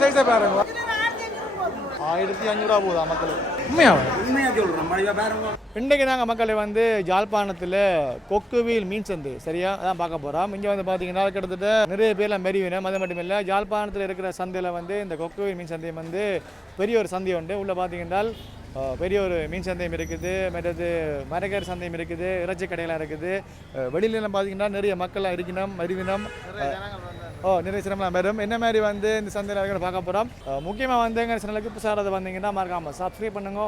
சைஸை பாருங்க. ஆயிரத்தி அஞ்சூறுவா போகுதா மக்களுக்கு உண்மையாவா உண்மையாக சொல்கிறோம் இன்றைக்கு நாங்கள் மக்களை வந்து ஜாழ்ப்பாணத்தில் கொக்குவில் மீன் சந்தை சரியா? அதான் பார்க்க போகிறோம் இங்கே வந்து பார்த்தீங்கன்னா கிட்டத்தட்ட நிறைய பேர்லாம் மெரிவினம் அது மட்டும் இல்லை ஜாழ்ப்பாணத்தில் இருக்கிற சந்தையில் வந்து இந்த கொக்குவில் மீன் சந்தை வந்து பெரிய ஒரு சந்தை உண்டு. உள்ளே பார்த்தீங்கன்னா பெரிய ஒரு மீன் சந்தையும் இருக்குது மற்றது மரக்கறி சந்தையும் இருக்குது இறைச்சி கடையெல்லாம் இருக்குது. வெளியிலலாம் பார்த்தீங்கன்னா நிறைய மக்கள்லாம் இருக்கணும் மருவினம் ஓ நிறைய சிரமம் வரும். என்ன மாதிரி வந்து இந்த சந்தையில் இருக்கிற பார்க்க போகிறோம் முக்கியமாக வந்து எங்கள் சேனலுக்கு புதுசாக வந்தீங்கன்னா மறக்காமல் சப்ஸ்கிரைப் பண்ணுங்க.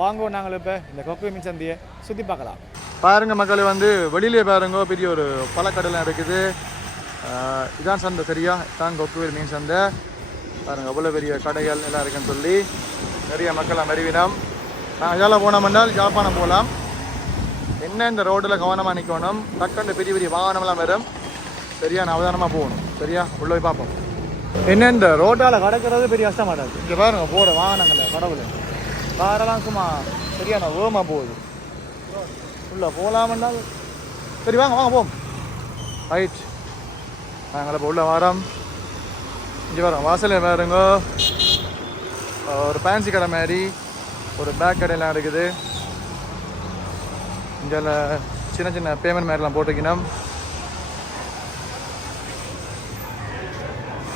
வாங்க நாங்கள் இப்போ இந்த கொக்கு மீன் சந்தையை சுற்றி பார்க்கலாம். பாருங்க மக்கள் வந்து வெளியிலே பாருங்க பெரிய ஒரு பழக்கடலாம் இருக்குது. இதான் சந்தை சரியா? இதான் கொக்குவேல் மீன் சந்தை. பாருங்க அவ்வளோ பெரிய கடைகள் எல்லாம் இருக்குன்னு சொல்லி. நிறைய மக்கள் மறிவினோம் நாங்கள் போனோம் என்றால் ஜாப்பானம் போகலாம் என்ன இந்த ரோட்டில் கவனமாக நிற்கணும் டக்குன்னு பெரிய பெரிய வாகனம்லாம் வரும். சரியா நான் அவதானமாக போகணும். சரியா? உள்ளே போய் பார்ப்போம். என்ன இந்த ரோட்டால் கடக்கிறது பெரிய கஷ்டமாட்டாது இங்கே பாருங்க போகிற வாகனங்களை கடவுள். காரெல்லாம் சும்மா சரியான ஓமா போகுது. உள்ளே போகலாமன்னா சரி வாங்க வாங்க போம் ரைட். நாங்கள் இப்போ உள்ள வரோம். இங்கே வரோம் வாசலில் பாருங்க. ஒரு ஃபேன்சி கடை மாதிரி ஒரு பேக் கடையெல்லாம் இருக்குது. இங்கே சின்ன சின்ன பேமெண்ட் மாதிரிலாம் போட்டுக்கணும்.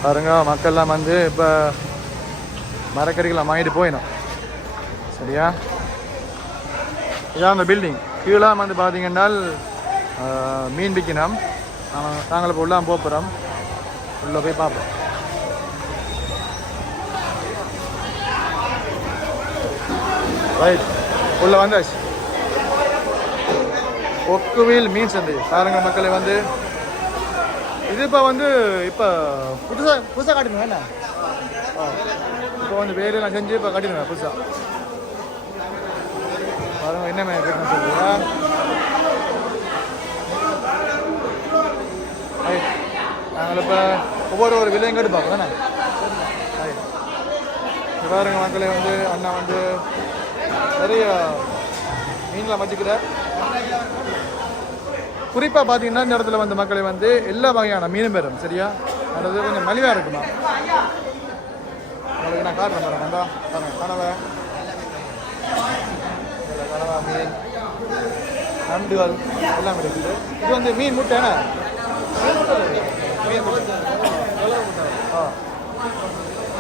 பாருங்க மக்கள்லாம் வந்து இப்போ மரக்கறிகளை வாங்கிட்டு போயிடும். சரியா? இதான் அந்த பில்டிங் கீழே வந்து பார்த்தீங்கன்னா மீன் விற்கணும். நாங்கள் இப்போ உள்ளே போக போகிறோம் உள்ளே போய் பார்ப்போம். ரைட் உள்ளே வந்தாச்சு. ஒக்குவில் மீன் சந்தை. பாருங்க மக்களை வந்து. இது இப்போ வந்து இப்போ புதுசாக புதுசாக காட்டணும் என்ன? இப்போ வந்து வேலையெல்லாம் நான் செஞ்சு இப்போ காட்டிடுவேன் புதுசாக பாருங்க என்ன மேம் இருக்குன்னு சொல்லுங்க. ரைட் நாங்கள் இப்போ ஒவ்வொரு ஒரு விலையும் கேட்டு பார்ப்போம் தானே? ரைட் இங்க பாருங்க மக்களை வந்து அண்ணா வந்து நிறைய மீன்களை வச்சுக்கிறார் குறிப்பாக பார்த்தீங்கன்னா இந்த இடத்துல வந்து மக்களை வந்து எல்லா வகையான மீனும் பெறும் சரியா? அதாவது கொஞ்சம் மலிவாக இருக்குமா? உங்களுக்கு நான் காட்டுறேன் பாருங்க வந்தா பாருங்க கனவை. கனவா மீன். நண்டுகள் எல்லாம் இருக்குது. இது வந்து மீன் முட்டை என்ன? மீன் முட்டை. ஆ.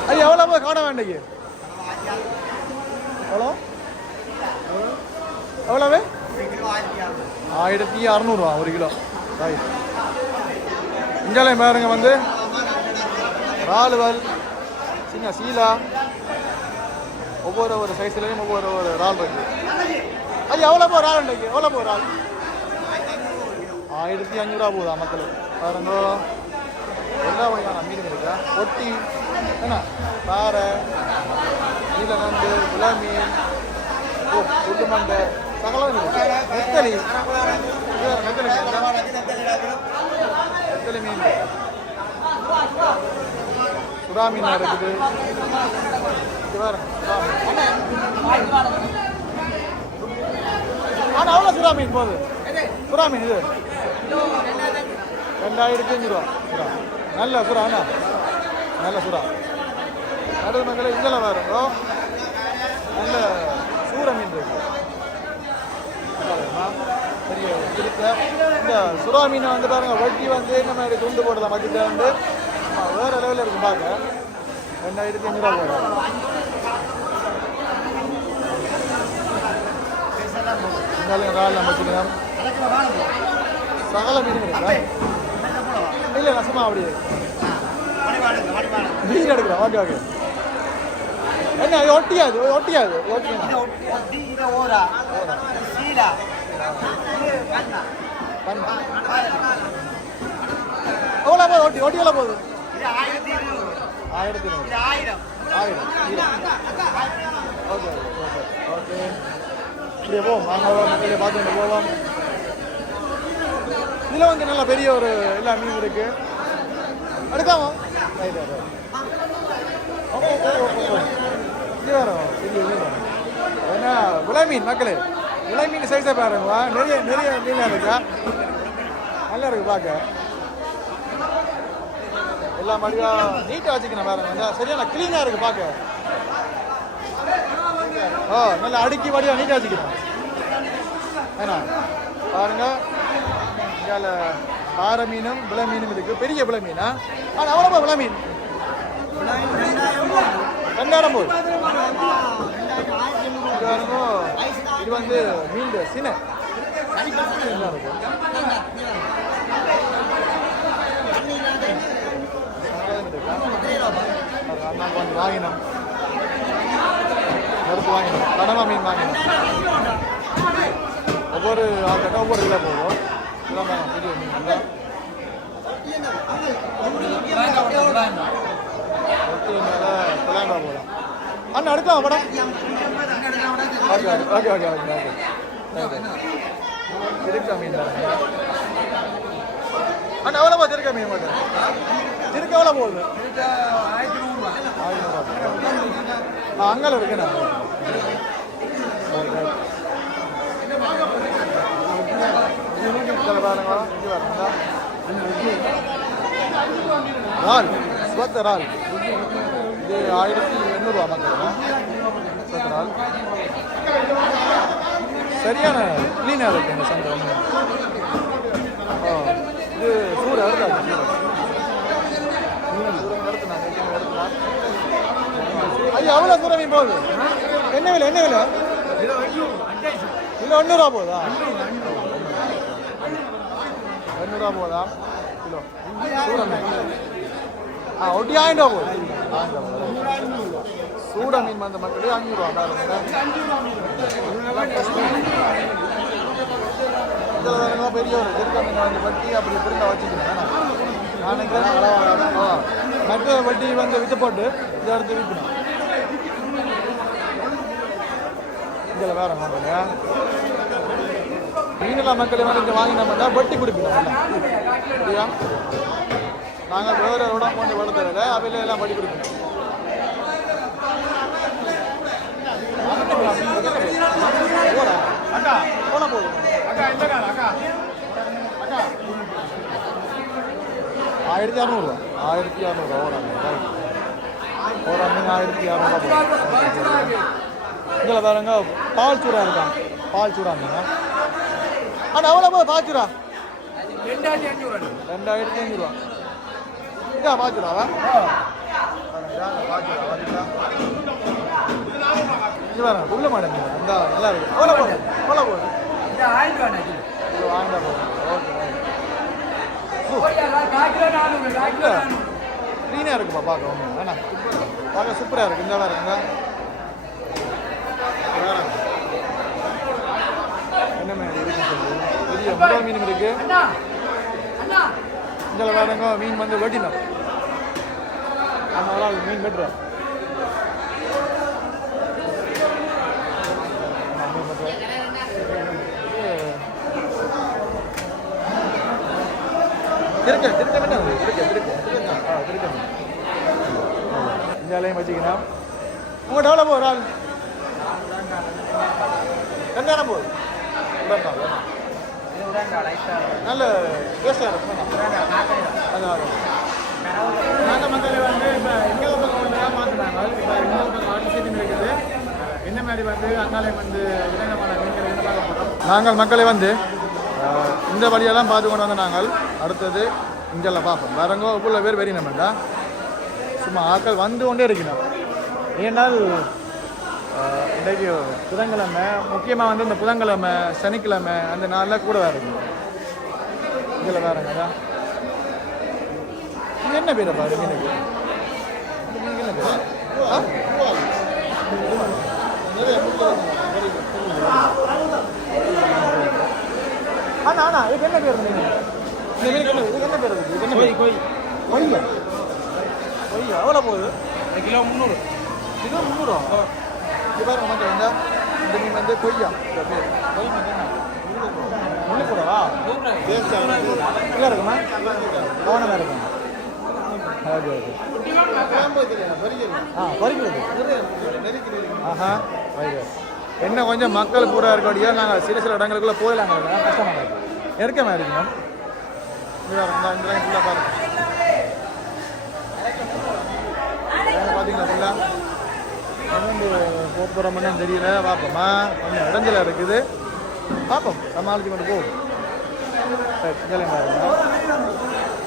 ஐயா எவ்வளோ காண வேண்டிய எவ்வளோ எவ்வளவு? ஆயிரத்தி அறநூறுவா ஒரு கிலோ. ரைட் இங்காலையும் பாருங்க வந்து. ராலுவல் சின்ன சீலா ஒவ்வொரு ஒரு சைஸ்லையும் ஒவ்வொரு ஒரு ரால் இருக்கு. அது எவ்வளோ போ இறால் இன்றைக்கு? எவ்வளோ போ ரால் ஆயிரத்தி அஞ்சூறுவா போகுதா மக்கள்? பாருங்க. எல்லா வகையான மீன் இருக்கா? ஒட்டி என்ன? பாறை நீலநண்டு குலா மீன் ஓ மண்டை சகலம் இருக்கு நெத்தலி மீன் மீன் சுறா மீன் இருக்குது இது ஆனா அவ்வளோ சுறா மீன் போகுது சுறா மீன் இது ரெண்டாயிரத்தி அஞ்சு ரூபா சுறா நல்ல சுறா அண்ணா நல்ல சுறா நடுவு மக்களை இதில் வரும் நல்ல சூற மீன் இருக்கு பாருங்கம்மா. பெரிய பிடித்த இந்த சுறா மீனை வந்து பாருங்க வெட்டி வந்து இந்த மாதிரி துண்டு போடலாம். மத்தியில் வந்து வேற லெவலில் இருக்கும் பார்க்க ரெண்டாயிரத்தி ரூபா போடும் இருந்தாலும் இறால் நம்ம சகல மீன் இருக்கா? இல்லை நசமா அப்படியே. மீன் எடுக்கிறோம் ஓகே ஓகே. என்ன ஒட்டியாது ஒட்டியாது. ஒட்டியா பண்ண எவ்வளோ போகுது? ஒட்டி ஒட்டி எவ்வளோ போகுது? ஆயிரத்தி நூறு ஆயிரம். ஓகே ஓகே ஓகே இப்படியே போவோம் நாங்கள் மக்களே பார்த்துட்டு போவோம் இதில் வந்து நல்ல பெரிய ஒரு எல்லா மீன் இருக்கு. எடுக்காமோ ரைட் ரைட் ஓகே ஓகே. இது வரும் இது மீன் வரும். ஏன்னா விலை மீன் மக்களே? விலை மீன் சைஸை பாருங்க நிறைய நிறைய மீன் இருக்கா? நல்லா இருக்கு பார்க்க. எல்லாம் மடியா நீட்டாக வச்சுக்கணும் பாருங்க. சரியான க்ளீனாக இருக்கு பார்க்க. ஓ நல்லா அடுக்கி வடிவா நீட்டாக வச்சுக்கணும். ஏன்னா பாருங்க. இங்கால பாறை மீனும் விளை மீனும் இருக்கு. பெரிய விளை மீனா? ஆனால் அவ்வளோப்பா விளை மீன். ரெண்டாயிரம் போய் இது பாருங்க. இது வந்து மீன் இருக்கும் அண்ணா கொஞ்சம் வாங்கினோம் மறுப்பு வாங்கினோம் கடமா மீன் வாங்கினோம் ஒவ்வொரு ஆள்கிட்ட ஒவ்வொரு கிலோ இதெல்லாம் வேணாம், பெரிய மீன் ஒட்டி மேலே போகலாம் அண்ணா எடுக்கலாம் madam okay okay okay okay okay திருக்கா மீன் அண்ணா எவ்வளோ திருக்கா மீன் மட்டும் திருக்க எவ்வளோ போகுது ஆ இருக்குண்ணா சுவத்த இது ஆயிரத்தி எண்ணூறுவா மக்கள் சுவத்த சரியான க்ளீனாக இருக்கு இந்த சந்தை இது சூடு அறுக்காது. ஐயா எவ்வளோ தூரம் மீன் போகுது. என்ன விலை என்ன விலை? கிலோ எண்ணூறுவா போகுதா? எண்ணூறுவா போகுதா? கிலோ. சூட மீன். ஆ ஒட்டி ஆயிரம் ரூபா போகுது ஆயிரம் ரூபா. சூட மீன் வந்த மக்களே அஞ்சு இதில் வேணுங்க பெரிய ஒரு திருக்க மீன் வந்து வட்டி அப்படி திரும்ப வச்சுக்கிறேன் நான் மற்ற வட்டி வந்து வித்து போட்டு இதை எடுத்து விற்கணும். இதில் வேற மக்கள் மீனெல்லாம் மக்களை வந்து இங்கே வாங்கினோம்னா வட்டி கொடுக்கணும். இல்லையா நாங்கள் வேற இடம் கொண்டு வளர்த்ததில்ல அவையில எல்லாம் வட்டி கொடுக்கணும். போடா. போனா போதும். ஆயிரத்தி அறநூறுவா ஆயிரத்தி அறநூறுவா ஓடாங்க ஓடாங்க ஆயிரத்தி அறநூறுவா இதில் பாருங்க பால் சூடா இருக்கான் பால் சூடா இருந்தீங்க அண்ணா எவ்வளோ போய் பால் சூடா ரெண்டாயிரத்தி அஞ்சூறுவா இதா பால் சூடாவா இது பாருங்க உள்ள மாட்டேங்க அந்த நல்லா இருக்கு. எவ்வளோ போகுது எவ்வளோ போகுது இது வாங்கிட்டா போதும். ஓகே க்ளீனாக இருக்குப்பா பார்க்க ஒன்று வேணா பார்க்க சூப்பராக இருக்கு. இந்த வேறு என்ன மீன் இருக்குன்னு சொல்லி. பெரிய முதல் மீன் இருக்குது இதில் வேறங்க மீன் வந்து வெட்டினோம். அதனால அது மீன் பெட்ரு மீன் திருக்க திருக்க மீன் அது திருக்க திருக்க ஆ திருக்க மீன் இந்தியாலையும் வச்சுக்கணும் உங்கள்கிட்ட ஆள். ரெண்டாயிரம் போகுது. ரெண்டாயிரம் நல்ல டேஸ்டாக இருக்கும். அதான். நாங்கள் மக்கள் வந்து இப்போ எங்கள் பக்கம் தான் மாற்றினாங்க இப்போ எங்கள் பக்கம் அரிசி இருக்குது. என்ன மாதிரி வந்து அங்காலயம் வந்து நாங்கள் மக்களை வந்து இந்த வழியெல்லாம் பார்த்து கொண்டு வந்த நாங்கள். அடுத்தது இங்கெல்லாம் பார்ப்போம். வேறங்க உள்ள பேர் வெறி நம்மண்டா சும்மா ஆட்கள் வந்து கொண்டே இருக்கணும் ஏன்னால் அஹ், இன்றைக்கு புதன்கிழமை முக்கியமாக வந்து இந்த புதன்கிழமை சனிக்கிழமை அந்த நாளில் கூட வேறு இதில் வேறுங்க அதான் இது என்ன பேர் பாரு மீனுக்கு என்ன பேர்? அண்ணா அண்ணா இதுக்கு என்ன பேர் மீன் இந்த மீனுக்கு என்ன இதுக்கு என்ன பேர் இதுக்கு என்ன பேர்? கொய் கொய்யா. கொய்யா எவ்வளோ போகுது? கிலோ முந்நூறு. இது முந்நூறுவா இது பாருங்க மக்கள் இந்த இந்த மீன் வந்து கொய்யா. பேர் கொய் மீன் என்ன முள்ளுக்கூடவா இல்லை இருக்குமா? கவனமாக இருக்கும் ஆஹா என்ன கொஞ்சம் மக்கள் கூட இருக்கக்கூடிய நாங்கள் சில சில இடங்களுக்குள்ள போயிடலாங்க கஷ்டமாக இருக்கு இறக்கமாக இருக்கு மேம் ஃபுல்லாக பாருங்க பார்த்தீங்களா ஃபுல்லாக போகிறோம்னு தெரியல பார்ப்போமா கொஞ்சம் இடஞ்சல இருக்குது பார்ப்போம் சமாளிச்சு கொண்டு போகும் சரி பாருங்க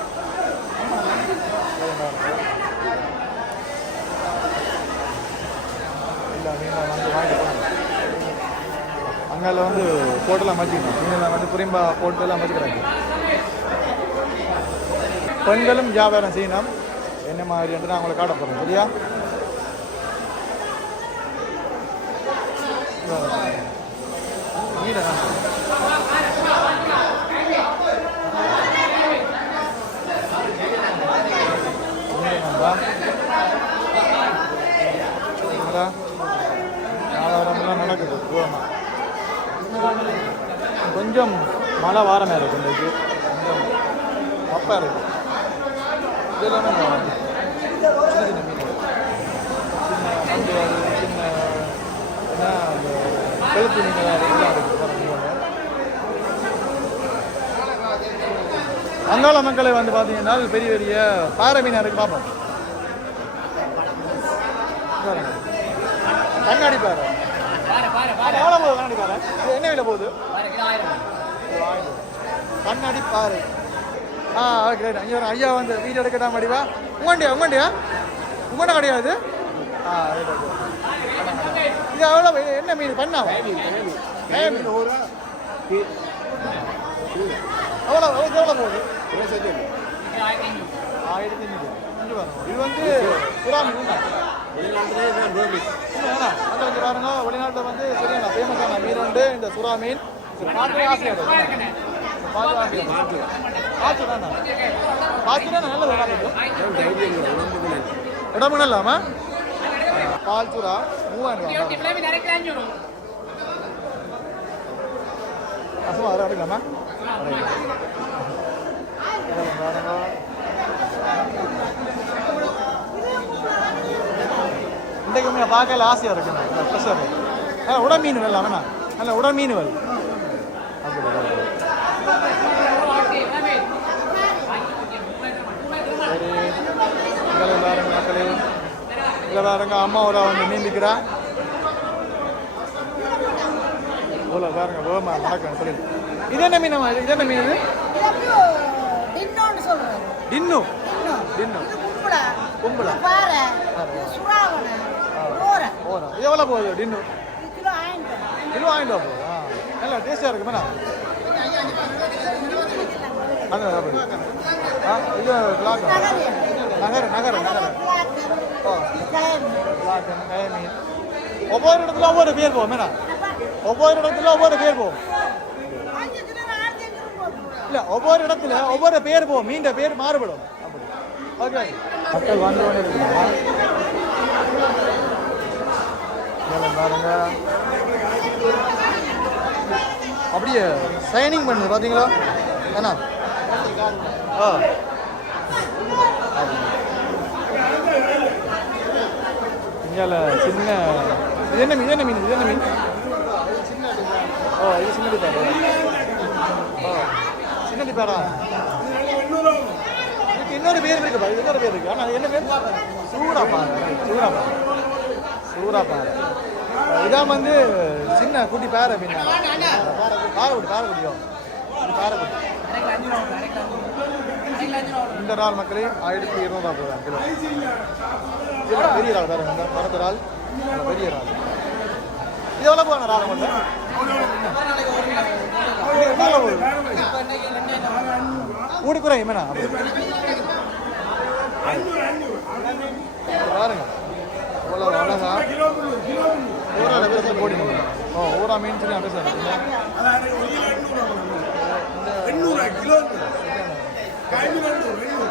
இல்லை மீனை வந்து வாங்கி அங்கே வந்து போட்டெல்லாம் வச்சுக்கணும் மீனெல்லாம் வந்து திரும்ப போட்டெல்லாம் வச்சுக்கிறாங்க பெண்களும் வியாபாரம் செய்யணும். என்ன மாதிரி என்று நான் உங்களை காட்ட போகிறேன் சரியா? மீனை தான். மீனை நம்பா. என்னடா? வியாபாரம்லாம் நடக்குது கொஞ்சம் மழை வாரமே இருக்கு இன்றைக்கு கொஞ்சம் அப்பா இருக்கு இது எல்லாமே இந்த சின்ன சின்ன மீன் சின்ன நண்டு அது சின்ன என்ன அந்த கழுத்து மீன் எல்லாம் இருக்கு பாருங்க அங்காள மக்களை வந்து பார்த்தீங்கன்னா பெரிய பெரிய பாறை மீன் இருக்கு. பார்ப்போம் கண்ணாடி பாறை. எவ்வளோ போகுது கண்ணாடி பாறை இது என்ன விலை போகுது? கண்ணாடி பாறை. ஆ ஓகே ரைட் ஐயா ஐயா வந்து வீடியோ எடுக்கட்டா மாடிவா உங்கண்டியா உங்கண்டியா உங்கண்ட கிடையாது ஆ ரைட் ஓகே இது எவ்வளோ என்ன மீன்? பண்ணாவா கய மீன்? எவ்வளோ இது எவ்வளோ போகுது? ஆயிரத்தி ஐநூறு. இங்க. இது வந்து புறா மீன். அங்க வந்து பாருங்க வெளிநாட்டில் வந்து சரிங்களா ஃபேமஸான மீன் உண்டு இந்த சுறா மீன் பார்க்கவே ஆசையாக பார்க்க ஆசையாக காய்ச்சி தானே காய்ச்சி தானே விளையாடுறது உடம்பு இல்லாம பால் சுறா மூவாயிரம் ரூபா அசுமா வர எடுக்கலாமா இன்றைக்கு மீன் பார்க்கல ஆசையாக இருக்குண்ணா இந்த ப்ரெஷர் ஆ உட மீன் வேலை வேணா நல்ல உட மீன் வேலை அப்படி சரி பாருங்க மக்களே இதில் பாருங்க அம்மாவோட வந்து நீந்திக்கிறா இவ்வளோ பாருங்க வேமா நடக்கும் சொல்லி இது என்ன மீன் இது என்ன மீன் டின்னு டின்னோ கும்பலா கும்பலா பாறை இது எவ்வளோ போகுது? டின்னு? கிலோ வாங்கிட்டு வா போகுது? நல்லா டேஸ்டியாக இருக்கு மேடம். ஆ இது பிளாக் நகர நகர நகர. ஓ. பிளாக் மீன் ஒவ்வொரு இடத்துல ஒவ்வொரு பேர் போகும் மேடம். ஒவ்வொரு இடத்துல ஒவ்வொரு பேர் போகும். இல்ல ஒவ்வொரு இடத்துல ஒவ்வொரு பேர் போகும். மீண்ட பேர் மாறுபடும். அப்படி. ஓகே மக்கள் வந்து கொண்டு இருக்காங்க மேலே பாருங்க. அப்படியே சைனிங் பண்ணுது பார்த்தீங்களா என்ன? ஆ. இங்கால சின்ன இது என்ன மீன் இது என்ன மீன் இது என்ன மீன்? ஓ இது சின்ன டிப்பாரா ஓ சின்ன டிப்பாரா இதுக்கு இன்னொரு பேர் இருக்கு பாரு இன்னொரு பேர் இருக்கு. ஆனால் என்ன பேர்? சூடா பாரு சூடா பாரு சூடா பாரு இதான் வந்து சின்ன குட்டி பேர மீன் பாறைக்குடி பாறைக்குடியோ இது இந்த நாள் மக்களே ஆயிரத்தி இருநூறாம் போதும் கிலோ இது பெரிய இறால் பாருங்க இந்த பரத்து நாள் பெரிய நாள். இது எவ்வளோ போவாங்க இறால் மட்டும் ஊடிக்குறேன் இமேனா பாருங்க. அவ்வளோ அழகா ஊரா பேச போடி ஓ ஊரா மீன் சொல்லி பேச எண்ணூறு கிலோ ஐநூறு எண்ணூறு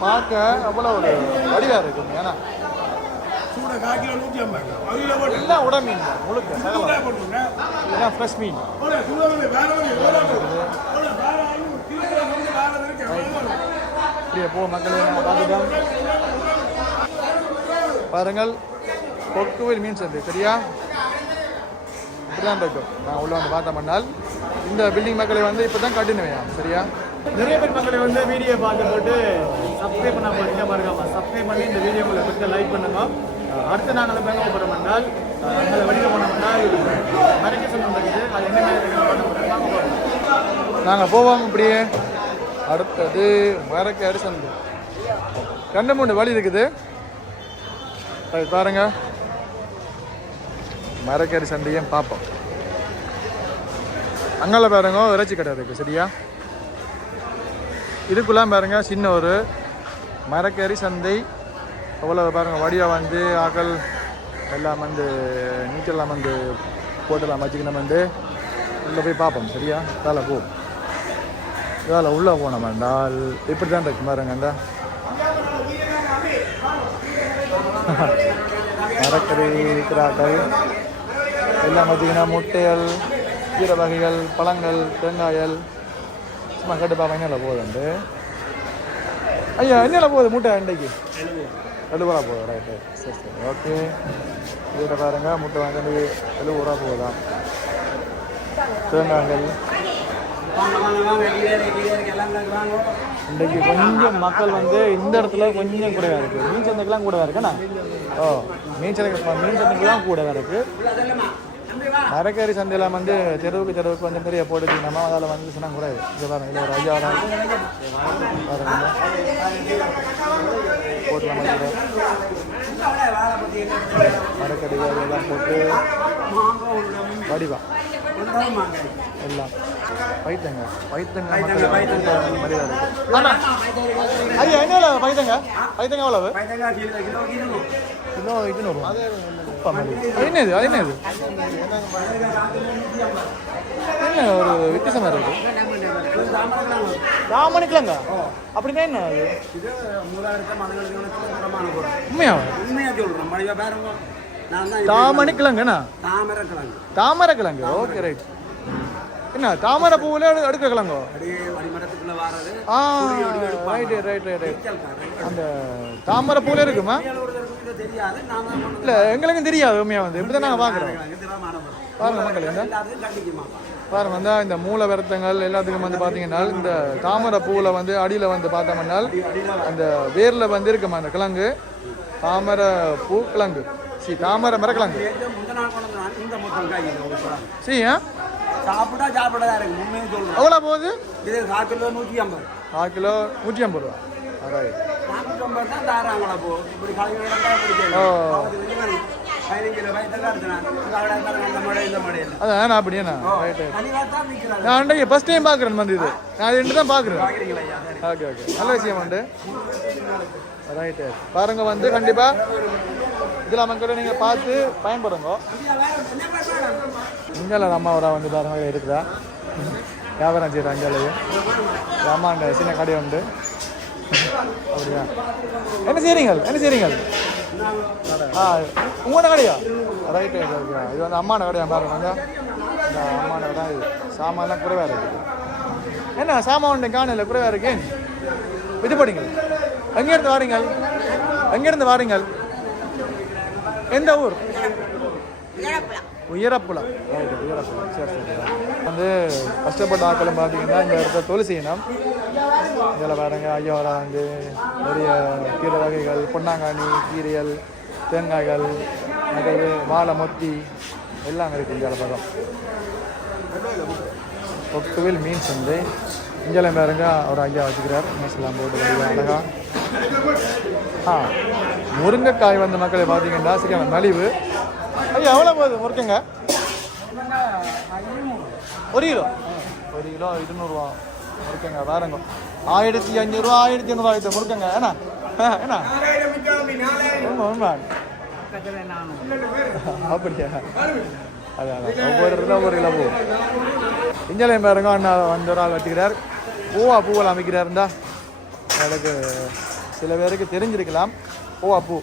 பார்க்க அவ்வளோ ஒரு வடிவாக இருக்குது ஏன்னா கால் கிலோ நூற்றி ஐம்பது அதில் போட்டு எல்லாம் உட மீன் முழுக்க போட்டுருங்க. ஃப்ரெஷ் மீன். வேற எவ்வளோ இப்படியே போ மக்களே பார்த்துட்டோம் பாருங்கள் கொக்குவில் மீன் சந்தை சரியா? இப்படிதான் இருக்கும். நான் உள்ள வந்து பார்த்தோம் பண்ணால் இந்த பில்டிங் மக்களை வந்து இப்போ தான் கட்டினவையா சரியா? நிறைய பேர் மக்களை வந்து வீடியோ பார்த்து போட்டு சப்ஸ்கிரைப் பண்ண போறீங்க பாருங்க. சப்ஸ்கிரைப் பண்ணி இந்த வீடியோ உங்களை பற்றி லைக் பண்ணுங்க. அடுத்து நாங்கள் பேங்க போகிறோம் பண்ணால் அங்கே வடிவ போனோம் என்றால் மறைக்க சொன்ன இருக்குது அது என்ன மாதிரி நாங்கள் போவோம். இப்படியே. அடுத்தது மறைக்க சந்தை ரெண்டு மூணு வழி இருக்குது. அது பாருங்க. மரக்கறி சந்தையும் பார்ப்போம். அங்கால பாருங்க இறைச்சி கடை இருக்குது சரியா? இதுக்குள்ளாம் பாருங்க சின்ன ஒரு மரக்கறி சந்தை அவ்வளோ பாருங்க வடியாக வந்து ஆக்கள் எல்லாம் வந்து நீச்சல்லாம் வந்து போட்டெல்லாம் வச்சுக்கணும் வந்து உள்ளே போய் பார்ப்போம் சரியா? வேலை போ. வேலை உள்ளே போனோம் வேண்டால் இப்படி தான் இருக்கு பாருங்கண்டா மரக்கறி விற்கிறார்கள் எல்லாம் பார்த்தீங்கன்னா முட்டைகள் கீரை வகைகள் பழங்கள் தேங்காயல் சும்மா கேட்டு பார்ப்பேன் என்னல வந்து ஐயா என்னல போகுது மூட்டை அண்டைக்கு. எழுபதா போகுது ரைட்டு சரி சரி. ஓகே. இதில் பாருங்க மூட்டை வாங்கி எழுபது ரூபா போகுதா? தேங்காய்கள். இன்றைக்கு கொஞ்சம் மக்கள் வந்து இந்த இடத்துல கொஞ்சம் கூடவாக இருக்குது மீன் சந்தைக்கெல்லாம் கூடவா இருக்குண்ணா ஓ மீன் சந்தைக்கு மீன் சந்தைக்கெல்லாம் கூடவா இருக்குது மரக்கறி சந்தையில் வந்து தெருவுக்கு தெருவுக்கு கொஞ்சம் பெரிய போட்டு நம்ம அதில் வந்து சின்ன கூட இங்கே பாருங்க இதில் ஒரு ஐயாயிரம் பாருங்க. போட்டுலாம் மரக்கறி எல்லாம் போட்டு வடிவா எல்லாம். பைத்தங்க. பைத்தங்க ஐயா என்ன பைத்தங்க? பைத்தங்க எவ்வளவு? கிலோ இருநூறு. அப்பா மதி. அது என்னது அது என்னது என்ன ஒரு வித்தியாசமா இருக்கு? ராமணிக்கலங்க அப்படின்னா என்ன அது? உண்மையாவா கிழங்கு தாமரை கிழங்கு ஓகே ரைட் என்ன தாமரை பூவில் அடுக்க கிழங்கோ ஆ ரைட் ரைட் ரைட் ரைட் அந்த தாமரை பூவில் இருக்குமா? இல்லை எங்களுக்கும் தெரியாது உண்மையாக வந்து. இப்படி தான் நாங்கள் பார்க்குறோம் பாருங்க மக்கள் கட்டிக்குமா பாருங்க வந்து இந்த மூல விரத்தங்கள் எல்லாத்துக்கும் வந்து பார்த்தீங்கன்னா இந்த தாமரை பூவில் வந்து அடியில் வந்து பார்த்தோம்னால் அந்த வேரில் வந்து இருக்குமா அந்த கிழங்கு? தாமரை பூ கிழங்கு. சி தாமரை மரக்கிழங்கு இந்த சி ஆ? சாப்பிட்டா சாப்பிட தான் இருக்கு. உண்மையும் சொல்றேன் எவ்வளோ போகுது? இது காக்கிலோ நூற்றி ஐம்பது. ஆறு கிலோ நூற்றி ஐம்பது ரூபா. ரைட் நானூற்றி ஐம்பது தான் தாராங்களா போ. இப்படி கிலோ மழையில் அதான் நான் அப்படியே நான் ரைட் ரைட் நான் அன்றைக்கு ஃபஸ்ட் டைம் பார்க்குறேன் வந்து இது. நான் ரெண்டு தான் பார்க்குறேன். Okay okay. நல்ல விஷயம் உண்டு. ரைட்டு பாருங்க வந்து கண்டிப்பாக இதில் மக்கள் நீங்கள் பார்த்து பயன்படுங்க. இங்கே அம்மாவோட வந்து பாருங்க இருக்குதா வியாபாரம் செய்கிற அஞ்சாலையும் அம்மாண்ட சின்ன கடை உண்டு. அப்படியா? என்ன செய்றீங்க என்ன செய்றீங்க ஆ உங்களோட கடையா? ரைட் ஓகே இது வந்து அம்மாண்ட கடையா பாருங்க. வந்து இந்த அம்மாண்ட கடை இது சாமான்லாம் குறைவாக இருக்குது என்ன சாமான் உண்டு காணல குறைவாக இருக்கேன் விட்டு போடுங்க எங்கேருந்து வாரீங்கள்? எங்கேருந்து வாரீங்கள்? எந்த ஊர்? உயரப்புலம் ரைட் உயரப்புலம் சரி சரி வந்து கஷ்டப்பட்ட ஆட்களும் பார்த்தீங்கன்னா இந்த இடத்துல தொழில் செய்யணும். இதில் பாருங்க ஐயாவரா வந்து நிறைய கீரை வகைகள் பொன்னாங்கானி கீரைகள் தேங்காய்கள் மற்றது வாழை மொத்தி எல்லாம் இருக்குது இந்தியாவில் பக்கம் கொக்குவில் மீன் சந்தை. இங்கே பாருங்க அவர் ஐயா வச்சுக்கிறார். மீசெல்லாம் போட்டு வடிவா அழகா. ஆ. முருங்கைக்காய் வந்த மக்களை பார்த்தீங்கன்னா சரியான மலிவு ஐயா எவ்வளோ போகுது? முருங்கங்க ஒரு கிலோ? ஒரு கிலோ இருநூறுவா. முருக்கங்க வேறங்க ஆயிரத்தி அஞ்சூறுவா ஆயிரத்தி ஐநூறுவா ஆயிரத்தி முருக்கங்க ஏண்ணா ஆ, ஏண்ணா உண்மை உண்மை அப்படியா? அதான் ஒவ்வொரு இடத்துல ஒரு கிலோ பூ இஞ்சலையும் பாருங்க அண்ணா வந்து ஒரு ஆள் வச்சுக்கிறார் பூவா பூவெல்லாம் அமைக்கிறாருந்தா எனக்கு சில பேருக்கு தெரிஞ்சிருக்கலாம். பூவா பூ.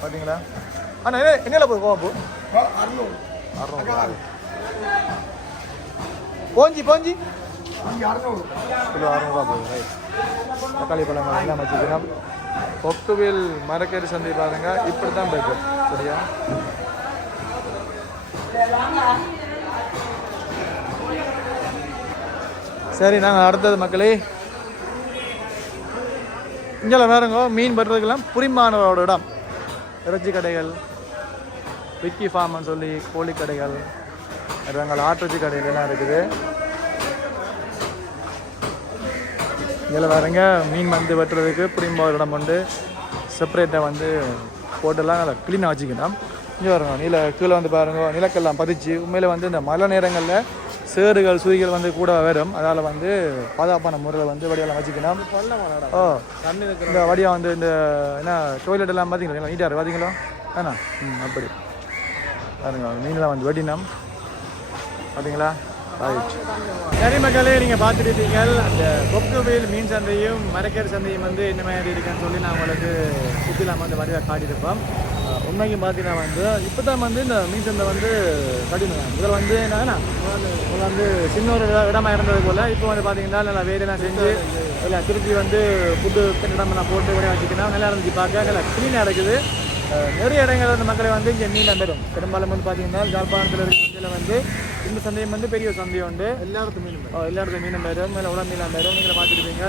பார்த்தீங்களா அண்ணா என்ன என்னல பூ பூவா பூ. அறுநூறு. போஞ்சி போஞ்சி. கிலோ அறுநூறுவா போகுது ரைட் தக்காளி பழங்கள் எல்லாம் வச்சுக்கிறோம் கொக்குவில் மரக்கறி சந்தை பாருங்க. இப்படி தான் போயிட்டு சரியா? சரி நாங்கள் அடுத்தது மக்களே இங்கே வேறுங்க மீன் பட்டுறதுக்கெல்லாம் புரிமானவரோட இடம். இறைச்சி கடைகள் விக்கி ஃபார்ம்னு சொல்லி கோழி கடைகள் அங்கே ஆட்டிறைச்சி கடைகள் எல்லாம் இருக்குது. இதில் வேறுங்க மீன் வந்து வெட்டுறதுக்கு புரியும்போது இடம் உண்டு. செப்பரேட்டாக வந்து போட்டெல்லாம் அதை க்ளீனாக வச்சுக்கணும். இங்கே வருங்க நில கீழே வந்து பாருங்க நிலக்கெல்லாம் பதிச்சு உண்மையில் வந்து இந்த மழை நேரங்களில் சேறுகள் சுதிகள் வந்து கூட வரும். அதனால் வந்து பாதுகாப்பான முறையில் வந்து வடியெல்லாம் வச்சுக்கணும் ஓ இந்த வடியா வந்து இந்த என்ன டொய்லெட் எல்லாம் பார்த்தீங்களா நீட்டாக இருக்கு பார்த்தீங்களா வேணா ம் அப்படி. பாருங்க மீன்லாம் வந்து வெட்டினோம். பார்த்தீங்களா சரி மக்களே நீங்கள் பார்த்துருப்பீங்க அந்த கொக்குவேல் மீன் சந்தையும் மரக்கர் சந்தையும் வந்து என்ன மாதிரி இருக்குன்னு சொல்லி நான் உங்களுக்கு சுற்றிலாம் வந்து வடிவாக காட்டியிருப்போம். உண்மைக்கும் பார்த்தீங்கன்னா வந்து இப்போ தான் வந்து இந்த மீன் சந்தை வந்து கடினம். இதில் வந்து என்னன்னா வந்து சின்ன ஒரு இடமா இருந்தது போல் இப்போ வந்து பார்த்தீங்கன்னா நல்லா வேலையெல்லாம் செஞ்சு இல்லை திருப்பி வந்து ஃபுட்டு கட்டிடமெல்லாம் போட்டு கூட வச்சுக்கணும் நல்லா இருந்துச்சு பார்க்க. நல்லா க்ளீனாக இருக்குது. நிறைய இடங்கள் வந்து மக்களை வந்து இங்கே மீன் பெறும். பெரும்பாலும் வந்து பார்த்தீங்கன்னா ஜாழ்ப்பாணத்தில் இருக்கிற வந்து இந்த சந்தையும் வந்து பெரிய சந்தை உண்டு. எல்லா இடத்து மீனும் எல்லா இடத்து மீனும் பெறும் மேலே உடம்பு மீனாக பெறும் நீங்கள் பார்த்துருப்பீங்க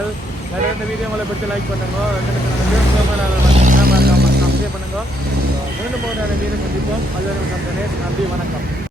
நிறைய இந்த வீடியோ உங்களை பற்றி லைக் பண்ணுங்க. சப்ஸ்கிரைப் பண்ணுங்க. மீண்டும் போகிற வீடு சந்திப்போம். அது நன்றி வணக்கம்.